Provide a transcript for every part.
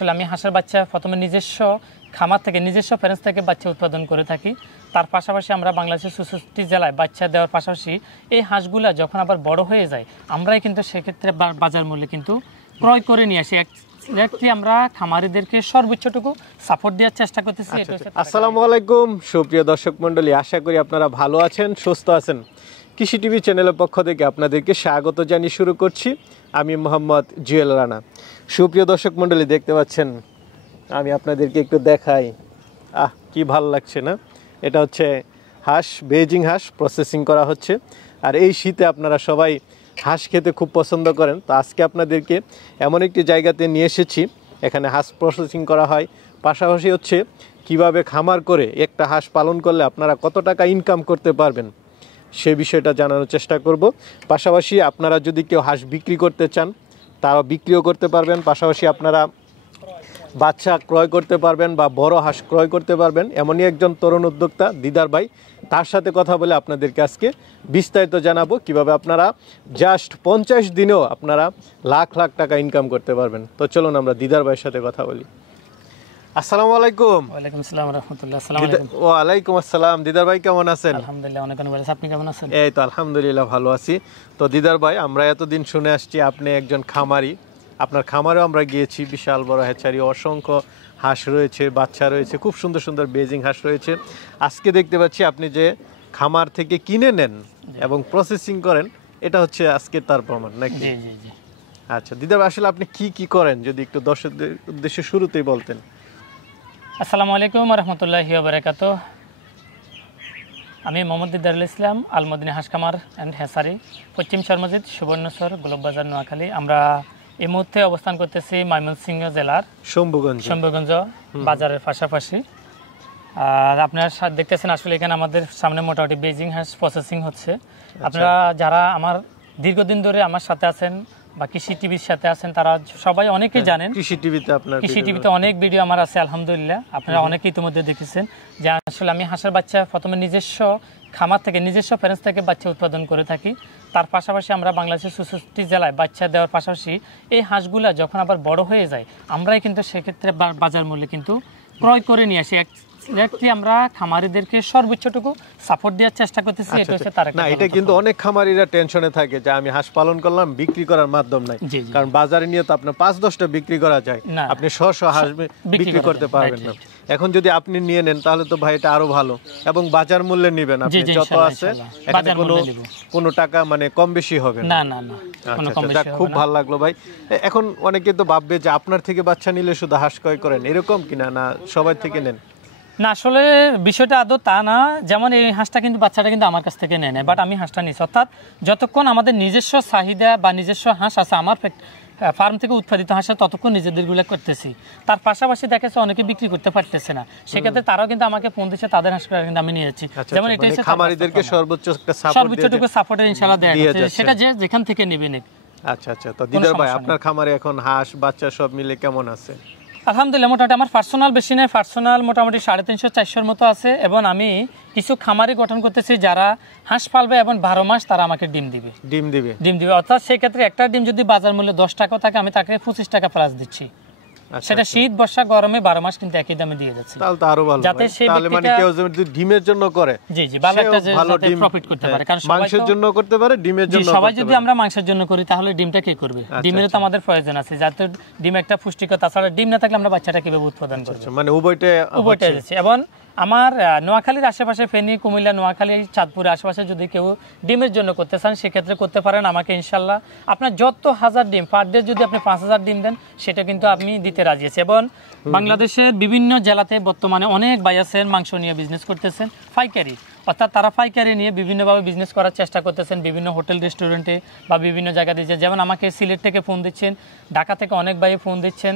আসলে আমি হাঁসের বাচ্চা প্রথমে নিজস্ব খামার থেকে নিজস্ব প্যারেন্টস থেকে বাচ্চা উৎপাদন করে থাকি। তার পাশাপাশি আমরা বাংলাদেশের 64টি জেলায় বাচ্চা দেওয়ার পাশাপাশি এই হাঁসগুলা যখন আবার বড় হয়ে যায় আমরাই কিন্তু সেক্ষেত্রে বাজার মূল্যে কিন্তু ক্রয় করে নিয়ে আসি। আমরা খামারিদেরকে সর্বোচ্চটুকু সাপোর্ট দেওয়ার চেষ্টা করতেছি। আসসালামু আলাইকুম সুপ্রিয় দর্শক মণ্ডলী, আশা করি আপনারা ভালো আছেন, সুস্থ আছেন। কৃষি টিভি চ্যানেলের পক্ষ থেকে আপনাদেরকে স্বাগত জানিয়ে শুরু করছি। আমি মোহাম্মদ জুয়েল রানা। সুপ্রিয় দর্শক মণ্ডলী, দেখতে পাচ্ছেন, আমি আপনাদেরকে একটু দেখাই। কি ভালো লাগছে না? এটা হচ্ছে হাঁস, বেজিং হাঁস প্রসেসিং করা হচ্ছে। আর এই শীতে আপনারা সবাই হাঁস খেতে খুব পছন্দ করেন, তো আজকে আপনাদেরকে এমন একটি জায়গাতে নিয়ে এসেছি, এখানে হাঁস প্রসেসিং করা হয়। পাশাপাশি হচ্ছে কিভাবে খামার করে একটা হাঁস পালন করলে আপনারা কত টাকা ইনকাম করতে পারবেন সে বিষয়টা জানানোর চেষ্টা করব। পাশাপাশি আপনারা যদি কেউ হাঁস বিক্রি করতে চান তারাও বিক্রিও করতে পারবেন। পাশাপাশি আপনারা বাচ্চা ক্রয় করতে পারবেন বা বড় হাঁস ক্রয় করতে পারবেন। এমনই একজন তরুণ উদ্যোক্তা দিদার ভাই, তার সাথে কথা বলে আপনাদেরকে আজকে বিস্তারিত জানাবো কিভাবে আপনারা জাস্ট 50 দিনেও আপনারা লাখ লাখ টাকা ইনকাম করতে পারবেন। তো চলুন আমরা দিদার ভাইয়ের সাথে কথা বলি। আসসালামু আলাইকুম। ওয়ালাইকুম আসসালাম ওয়া রাহমাতুল্লাহ। আসসালামু আলাইকুম। ওয়া আলাইকুম আসসালাম। দিদার ভাই কেমন আছেন? আলহামদুলিল্লাহ, অনেক অনেক ভালো আছি। আপনি কেমন আছেন? এই তো আলহামদুলিল্লাহ ভালো আছি। তো দিদার ভাই, আমরা এতদিন শুনে আসছি আপনি একজন খামারি। আপনার খামারেও আমরা গিয়েছি, বিশাল বড় হ্যাচারি, অসংখ্য হাঁস রয়েছে, বাচ্চা রয়েছে, খুব সুন্দর সুন্দর বেজিং হাঁস রয়েছে। আজকে দেখতে পাচ্ছি আপনি যে খামার থেকে কিনে নেন এবং প্রসেসিং করেন, এটা হচ্ছে আজকে তার প্রমাণ নাকি? জি জি জি। আচ্ছা দিদার ভাই, আসলে আপনি কি কি করেন যদি একটু দর্শকদের উদ্দেশ্যে শুরুতেই বলতেন। আসসালামু আলাইকুম ওয়া রাহমাতুল্লাহি ওয়া বারাকাতুহু। আমি মোহাম্মদ দিদারুল ইসলাম, আলমদিনী হাঁস খামার অ্যান্ড হ্যাচারি, পশ্চিম সরমসজিদ, সুবর্ণচর, গোলকবাজার, নোয়াখালী। আমরা এই মুহূর্তে অবস্থান করতেছি ময়মনসিংহ জেলার শম্ভুগঞ্জ বাজারের পাশাপাশি। আর আপনারা দেখতেছেন আসলে এখানে আমাদের সামনে মোটামুটি বেজিং হাঁস প্রসেসিং হচ্ছে। আপনারা যারা আমার দীর্ঘদিন ধরে আমার সাথে আছেন বা কৃষি টিভির সাথে আছেন তারা সবাই অনেকে জানেন। কৃষি টিভিতে অনেক ভিডিও আমার আছে আলহামদুলিল্লাহ, আপনারা অনেকে ইতিমধ্যে দেখেছেন যে আসলে আমি হাঁসের বাচ্চা প্রথমে নিজস্ব খামার থেকে নিজস্ব প্যারেন্টস থেকে বাচ্চা উৎপাদন করে থাকি। তার পাশাপাশি আমরা বাংলাদেশের 64টি জেলায় বাচ্চা দেওয়ার পাশাপাশি এই হাঁসগুলা যখন আবার বড় হয়ে যায় আমরাই কিন্তু সেক্ষেত্রে বাজার মূল্যে কিন্তু ক্রয় করে নিয়ে আসি। আমরা খামারিদেরকে সর্বোচ্চটুকু সাপোর্ট দেওয়ার চেষ্টা করতেছি। এটা কিন্তু অনেক খামারিরা টেনশনে থাকে যে আমি হাঁস পালন করলাম, বিক্রি করার মাধ্যম নাই, কারণ বাজারে নিয়ে তো আপনার 5-10টা বিক্রি করা যায়, আপনি 100 হাঁস বিক্রি করতে পারবেন না। এখন যদি আপনি নিয়ে নেন তাহলে তো ভাই এটা আরো ভালো, এবং বাজার মূল্যে নেবেন, আপনি যত আছে এখানে কোনো টাকা মানে কম বেশি হবে না। খুব ভালো লাগলো ভাই। এখন অনেকে তো ভাববে যে আপনার থেকে বাচ্চা নিলে শুধু হাঁস ক্রয় করেন, এরকম কিনা, না সবাই থেকে নেন? না, আসলে বিষয়টা আদৌ তা না। যেমন এই হাঁসটা কিন্তু বাচ্চাটা কিন্তু আমার কাছ থেকে নেয়, বাট আমি হাঁসটা নিচ্ছি। অর্থাৎ যতক্ষণ আমাদের নিজস্ব চাহিদা বা নিজস্ব হাঁস আছে, আমার ফার্ম থেকে উৎপাদিত হাঁসের, ততক্ষণ নিজেদেরগুলো করতেছি। তার পাশাপাশি দেখেছে অনেকে বিক্রি করতে পারতেছে না, সেক্ষেত্রে তারাও কিন্তু আমাকে ফোন দিচ্ছে, তাদের হাঁসগুলো কিন্তু আমি নিয়ে যাচ্ছি। যেমন এটা খামারিদেরকে সর্বোচ্চটুকু সাপোর্টের ইনশাআল্লাহ দেয়া যাচ্ছে, সেটা যে যেখান থেকে নেবেন। আচ্ছা। তো দিদার ভাই, আপনার খামারে এখন হাঁস বাচ্চা সব মিলে কেমন আছে? আলহামদুলিল্লাহ, মোটামুটি আমার পার্সোনাল বেশি নেই, পার্সোনাল মোটামুটি 350-400 মতো আছে। এবং আমি কিছু খামারি গঠন করতেছি যারা হাঁস পালবে এবং 12 মাস তারা আমাকে ডিম দিবে। অর্থাৎ সেই ক্ষেত্রে একটা ডিম যদি বাজার মূল্যে 10 টাকা থাকে, আমি তাকে 25 টাকা প্লাস দিচ্ছি। সেটা শীত বর্ষা গরমে 12 মাস কিন্তু একই দামে দিয়ে যাচ্ছে। তাহলে তো আরো ভালো, যাতে সেই মানে কেউ যদি ডিমের জন্য করে, জি ভালো একটা প্রফিট করতে পারে, কারণ মাংসের জন্য করতে পারে, ডিমের জন্য সবাই যদি আমরা মাংসের জন্য করি তাহলে ডিমটা কে করবে? ডিমের তো আমাদের প্রয়োজন আছে, যাতে ডিম একটা পুষ্টিকর, তাছাড়া ডিম না থাকলে আমরা বাচ্চাটা কিভাবে উৎপাদন করব? মানে উভয়টাই আছে। এবং আমার নোয়াখালীর আশেপাশে, ফেনী, কুমিল্লা, নোয়াখালী, চাঁদপুরের আশেপাশে যদি কেউ ডিমের জন্য করতে চান সেক্ষেত্রে করতে পারেন আমাকে। ইনশাল্লাহ আপনার যত হাজার ডিম পার ডে যদি আপনি 5000 ডিম দেন, সেটা কিন্তু আমি দিতে রাজি আছি। এবং বাংলাদেশের বিভিন্ন জেলাতে বর্তমানে অনেক ভাই আছেন মাংস নিয়ে বিজনেস করতেছেন পাইকারি, অর্থাৎ তারা পাইকারি নিয়ে বিভিন্নভাবে বিজনেস করার চেষ্টা করতেছেন, বিভিন্ন হোটেল রেস্টুরেন্টে বা বিভিন্ন জায়গা দিচ্ছেন। যেমন আমাকে সিলেট থেকে ফোন দিচ্ছেন, ঢাকা থেকে অনেক ভাই ফোন দিচ্ছেন,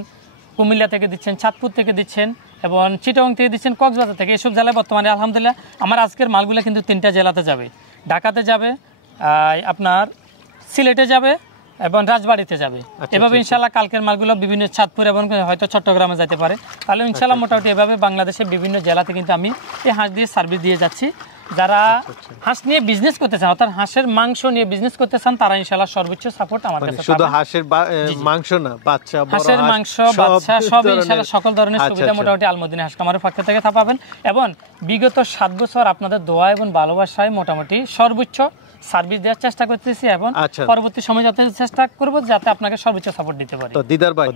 কুমিল্লা থেকে দিচ্ছেন, চাঁদপুর থেকে দিচ্ছেন, এবং চিটাগং থেকে দিচ্ছেন, কক্সবাজার থেকে। এসব জেলায় বর্তমানে আলহামদুলিল্লাহ আমার আজকের মালগুলো কিন্তু 3টা জেলাতে যাবে। ঢাকাতে যাবে, আপনার সিলেটে যাবে, এবং রাজবাড়িতে যাবে। এভাবে ইনশাআল্লাহ কালকের মালগুলো বিভিন্ন চাঁদপুর এবং হয়তো চট্টগ্রামে যেতে পারে। তাহলে ইনশাআল্লাহ মোটামুটি এভাবে বাংলাদেশের বিভিন্ন জেলাতে কিন্তু আমি এই হাঁস দিয়ে সার্ভিস দিয়ে যাচ্ছি। যারা হাঁস নিয়ে বিজনেস করতে চান অর্থাৎ হাঁসের মাংস নিয়ে বিজনেস করতে চান তারা ইনশাআল্লাহ সর্বোচ্চ সাপোর্ট আমার কাছে পাবেন। শুধু হাঁসের মাংস না, বাচ্চা, বড় হাঁসের মাংস, বাচ্চা সব ইনশাআল্লাহ সকল ধরনের সুবিধা মোটামুটি আলমদিনা হাঁস খামারের পক্ষ থেকে পাবেন। এবং বিগত 7 বছর আপনাদের দোয়া এবং ভালোবাসায় মোটামুটি সর্বোচ্চ সার্ভিস দেওয়ার চেষ্টা করতেছি এবং পরবর্তী সময় যাতে চেষ্টা করব যাতে আপনাকে সর্বোচ্চ সাপোর্ট দিতে পারি। তো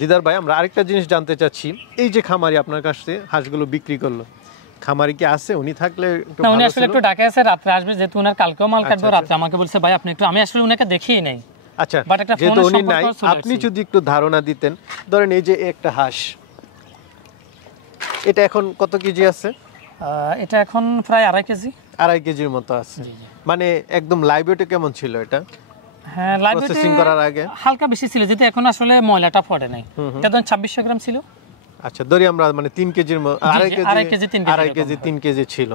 দিদার ভাই আমরা আরেকটা জিনিস জানতে চাচ্ছি, এই যে খামারি আপনার কাছে হাঁসগুলো বিক্রি করলো, খামারি কি আছে? উনি থাকলে একটু না, উনি আসলে একটু ঢাকায় আছে, রাতে আসবে, যেহেতু উনার কালকেও মাল কাটবে, রাতে আমাকে বলছে ভাই আপনি একটু, আমি আসলে উনাকে দেখিই নাই। আচ্ছা, যেহেতু উনি নাই, আপনি যদি একটু ধারণা দিতেন, ধরেন এই যে একটা হাঁস, এটা এখন কত কেজি আছে? এটা এখন প্রায় 2.5 কেজি। 2.5 কেজির মতো আছে। মানে একদম লাইভ ওয়েটে কেমন ছিল এটা? হ্যাঁ, লাইভ ওয়েটে প্রসেসিং করার আগে হালকা বেশি ছিল, যেহেতু এখন আসলে ময়লাটা পড়ে নাই। এটা ধরুন 2600 গ্রাম ছিল। আচ্ছা, ধরি আমরা মানে 3 কেজির 2.5 কেজি 3 কেজি ছিল।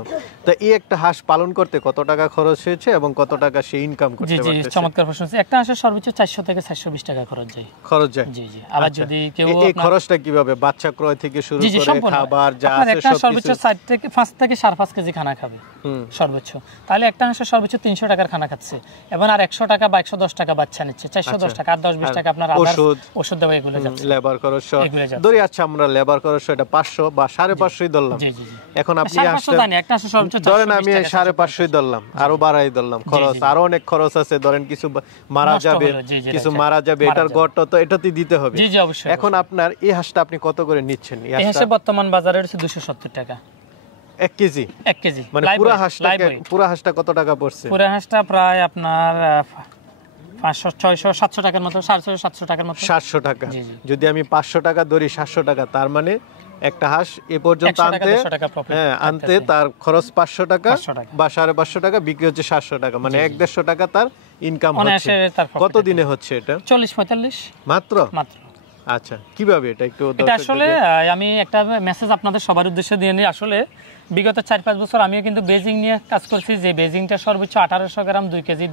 তো এই একটা হাঁস পালন করতে কত টাকা খরচ হয়েছে এবং কত টাকা সে ইনকাম করতে পারতেছে? জি, চমৎকার প্রশ্ন। একটা হাঁসের সর্বোচ্চ 400 থেকে 420 টাকা খরচ যায়। জি। আবার যদি কেউ এই খরচটা কিভাবে, বাচ্চা ক্রয় থেকে শুরু করে খাবার যা আছে একটা সর্বোচ্চ 4 থেকে 5 থেকে 5.5 কেজি খানা খাবে সর্বোচ্চ, তাহলে একটা হাঁসের সর্বোচ্চ 300 টাকার খানা খাচ্ছে এবং আর 100 টাকা বা 110 টাকা বাচ্চা নিচ্ছে, 410 টাকা আর 10-20 টাকা আপনার ওষুধ দেওয়া এগুলো যাচ্ছে, লেবার খরচ ধরি। আচ্ছা, আমরা লেবার খরচ এটা 500 বা 550 ধরলাম। এখন আপনি ধরেন আমি 550 ধরলাম, আরো বাড়াই ধরলাম, খরচ আরো অনেক খরচ আছে, ধরেন কিছু মারা যাবে, এটার গড়টা তো এটাতে দিতে হবে। এখন আপনার এই হাঁসটা আপনি কত করে নিচ্ছেন? এই হাঁসের বর্তমান বাজারে হচ্ছে 270 টাকা 1 কেজি। 1 কেজি মানে পুরো হাঁসটা কত টাকা পড়ছে? পুরো হাঁসটা প্রায় আপনার 500, 600, 700 টাকার মতো, 650, 700 টাকার মতো। 700 টাকা। যদি আমি 500 টাকা ধরি, 700 টাকা, তার মানে একটা হাঁস এ পর্যন্ত আনতে তার খরচ 500 টাকা বা 550 টাকা, বিক্রি হচ্ছে 700 টাকা, মানে 150 টাকা তার ইনকাম হচ্ছে। কত দিনে হচ্ছে এটা? 40-45 মাত্র। আচ্ছা, কিভাবে এটা একটু? এটা আসলে আমি একটা মেসেজ আপনাদের সবার উদ্দেশ্যে দিয়ে নিই। আসলে বিগত 4-5 বছর আমিও কিন্তু বেজিং নিয়ে কাজ করছি, যে বেজিংটা সর্বোচ্চ 1800 গ্রাম 2 কেজি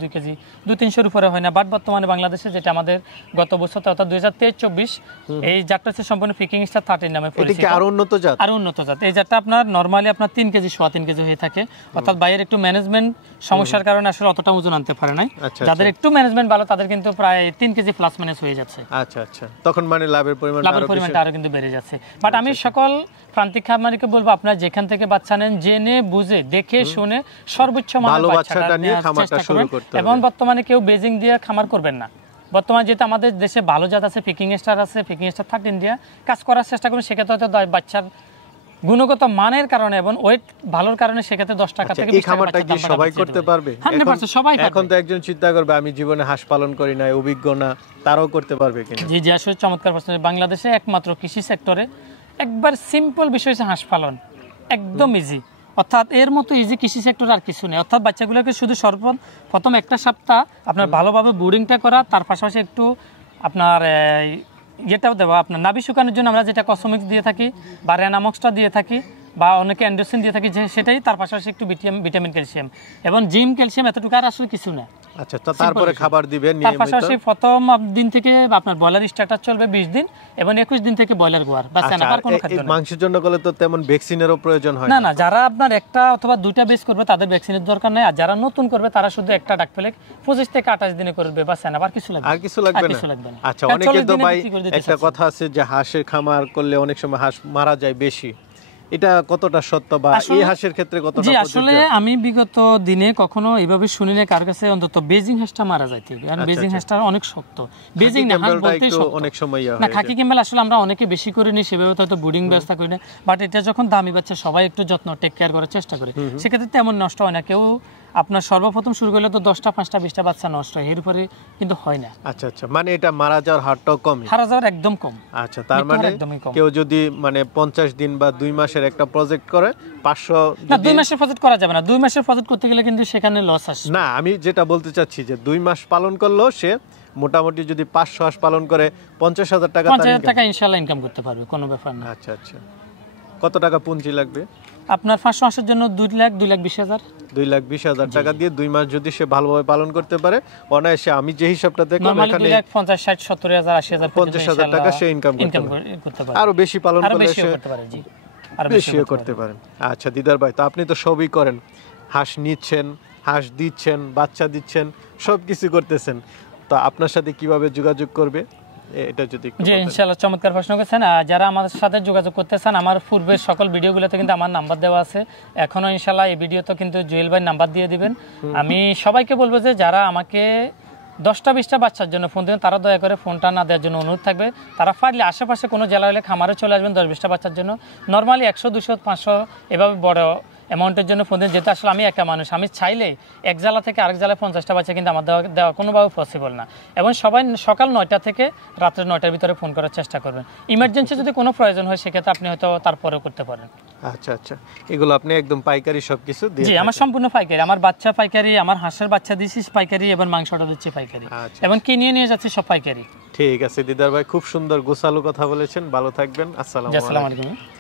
2-300 উপরে হয় না। বাট বর্তমানে বাংলাদেশে যেটা আমাদের গত বছর অর্থাৎ 2023-24 এই জাতটা হচ্ছে সম্পূর্ণ পিকিং স্টার 13 নামে পরিচিত। আর উন্নত জাত। এই জাতটা আপনার নরমালি আপনার 3 কেজি 3.5 কেজি হয়ে থাকে, অর্থাৎ বাইরের একটু ম্যানেজমেন্ট সমস্যার কারণে আসলে অতটা ওজন আনতে পারে না। যাদের একটু ম্যানেজমেন্ট ভালো তাদের কিন্তু প্রায় 3 কেজি প্লাস মাইনাস হয়ে যাচ্ছে। আচ্ছা, তখন মানে লাভের পরিমাণটা আরো কিন্তু বেড়ে যাচ্ছে। বাট আমি সকল প্রান্তিক খামারিকে বলবো, আপনারা যেখান থেকে বাচ্চা নেন, জেনে বুঝে দেখে শুনে সর্বোচ্চ মানের বাচ্চাটা নিয়ে খামারটা শুরু করতে হবে। এবং বর্তমানে কেউ বেজিং দিয়ে খামার করবেন না। বর্তমানে যেহেতু আমাদের দেশে ভালো জাত আছে, পিকিং স্টার আছে, পিকিং স্টার 13 দিয়ে কাজ করার চেষ্টা করুন। সেক্ষেত্রে হয়তো বাচ্চার গুণগত মানের কারণে এবং ওয়েট ভালোর কারণে সেক্ষেত্রে 10 টাকা থেকে 20 টাকা খামারটা কি সবাই করতে পারবে? 100% সবাই। এখন তো একজন চিন্তা করবে আমি জীবনে হাঁস পালন করি না, অভিজ্ঞ না, তারাও করতে পারবে কিনা? জি, আসলে চমৎকার প্রশ্ন। বাংলাদেশে একমাত্র কৃষি সেক্টরে একবার সিম্পল বিষয় হচ্ছে হাঁস পালন, একদম ইজি। অর্থাৎ এর মতো ইজি কৃষি সেক্টর আর কিছু নেই। অর্থাৎ বাচ্চাগুলোকে শুধু প্রথম একটা সপ্তাহ আপনার ভালোভাবে বোর্ডিংটা করা, তার পাশাপাশি একটু আপনার ইয়েটাও দেওয়া, আপনার নাভি শুকানোর জন্য আমরা যেটা কসমিক্স দিয়ে থাকি বা রেনামক্সটা দিয়ে থাকি বা অনেকে অ্যান্ডোসিন দিয়ে থাকি, যে সেটাই, তার পাশাপাশি একটু ভিটামিন ক্যালসিয়াম এবং জিম ক্যালসিয়াম, এতটুকু আর আসলে কিছু না। আচ্ছা, তারপরে খাবার দিবেন নিয়মিত। তার পাশাপাশি প্রথম দিন থেকে আপনার ব্রয়লার স্টার্টার চলবে 20 দিন এবং 21 দিন থেকে ব্রয়লার গোয়ার, বাস আর কোনো খাদ্য না। মাংসের জন্য গেলে তো তেমন ভ্যাকসিনেরও প্রয়োজন হয় না। যারা আপনার একটা অথবা দুইটা বেস করবে তাদের ভ্যাকসিনের দরকার নাই, আর যারা নতুন করবে তারা শুধু একটা ডাক ফেলে 25 থেকে 28 দিনে করবে, বাস আর কিছু লাগবে না। আচ্ছা, অনেকে তো ভাই একটা কথা আছে যে হাঁসের খামার করলে অনেক সময় হাঁস মারা যায় বেশি, এটা কতটা সত্য বা এই হাঁসের ক্ষেত্রে কতটা? জি, আসলে আমি বিগত দিনে কখনো এইভাবে শুনি না কার কাছে, অন্তত বেজিং হাঁসটা মারা যাইতে, কারণ বেজিং হাঁসটা অনেক শক্ত। বেজিং না, হাঁস বলতেই শক্ত অনেক সময় না। খাকি ক্যাম্বেল আসলে আমরা অনেকে বেশি করে নিই, সেভাবে হয়তো বুডিং ব্যবস্থা করি না। বাট এটা যখন দামি বাচ্চা সবাই একটু যত্ন টেক কেয়ার করার চেষ্টা করে, সেক্ষেত্রে তেমন নষ্ট হয় না। কেউ আপনার সর্বপ্রথম শুরু করলে তো 10টা 5টা 20টা বাচ্চা নষ্ট হয়, এরপরে কিন্তু হয় না। আচ্ছা, মানে এটা মারা যাওয়ার হারটাও কম? মারা যাওয়ার একদম কম। আচ্ছা, তার মানে কেউ যদি মানে 50 দিন বা 2 মাসের একটা প্রজেক্ট করে 500 না, 2 মাসের প্রজেক্ট করা যাবে না। 2 মাসের প্রজেক্ট করতে গেলে কিন্তু সেখানে লস আসে না। আমি যেটা বলতে চাচ্ছি যে 2 মাস পালন করলো সে মোটামুটি যদি 500 হাঁস পালন করে 50,000 টাকা, 50,000 টাকা ইনশাআল্লাহ ইনকাম করতে পারবে, কোনো ব্যাপার না। আচ্ছা, কত টাকা পুঁজি লাগবে? আপনার 5 মাসের জন্য 2,20,000 2,20,000 টাকা দিয়ে 2 মাস যদি সে ভালোভাবে পালন করতে পারে, অনায়াসে আমি যে হিসাবটা দেখলাম এখানে 2,50,000 60 70,000 80,000 50,000 টাকা সে ইনকাম করতে পারে। আরো বেশি পালন করলে সে করতে পারে, জি আরো বেশিও করতে পারেন। আচ্ছা দিদার ভাই, তো আপনি তো সবই করেন, হাঁস নিচ্ছেন, হাঁস দিচ্ছেন, বাচ্চা দিচ্ছেন, সবকিছু করতেছেন, তো আপনার সাথে কিভাবে যোগাযোগ করবে এটা যদি একটু জি বলতেন। ইনশাআল্লাহ, চমৎকার প্রশ্ন করেছেন। যারা আমাদের সাথে যোগাযোগ করতে চান, আমার পূর্বের সকল ভিডিওগুলোতে কিন্তু আমার নাম্বার দেওয়া আছে, এখনো ইনশাআল্লাহ এই ভিডিওতে কিন্তু জুয়েল ভাই নাম্বার দিয়ে দিবেন। আমি সবাইকে বলবো যে যারা আমাকে 10টা-20টা বাচ্চার জন্য ফোন দেবেন, তারা দয়া করে ফোনটা না দেওয়ার জন্য অনুরোধ থাকবে। তারা পারলে আশেপাশে কোনো জেলা হলে খামারে চলে আসবেন 10-20টা বাচ্চার জন্য। নর্মালি 100, 200, 500 এভাবে বড় অ্যামাউন্টের জন্য ফোন দেন, যেহেতু আসলে আমি একা মানুষ, আমি চাইলে এক জেলা থেকে আরেক জেলায় 50টা বাচ্চা কিন্তু আমার দেওয়া কোনোভাবে পসিবল না। এবং সবাই সকাল 9টা থেকে রাত্রে 9টার ভিতরে ফোন করার চেষ্টা করবেন। ইমার্জেন্সি যদি কোনো প্রয়োজন হয় সেক্ষেত্রে আপনি হয়তো তারপরেও করতে পারেন। আচ্ছা আচ্ছা, এগুলো আপনি একদম পাইকারি সবকিছু দিয়ে? জি, আমার সম্পূর্ণ পাইকারি। আমার বাচ্চা পাইকারি, আমার হাঁসের বাচ্চা দিচ্ছি পাইকারি, এবং মাংসটা দিচ্ছি পাইকারি, এবং কিনে নিয়ে যাচ্ছি সব পাইকারি। ঠিক আছে দিদার ভাই, খুব সুন্দর গোছালো কথা বলেছেন, ভালো থাকবেন, আসসালামু আলাইকুম।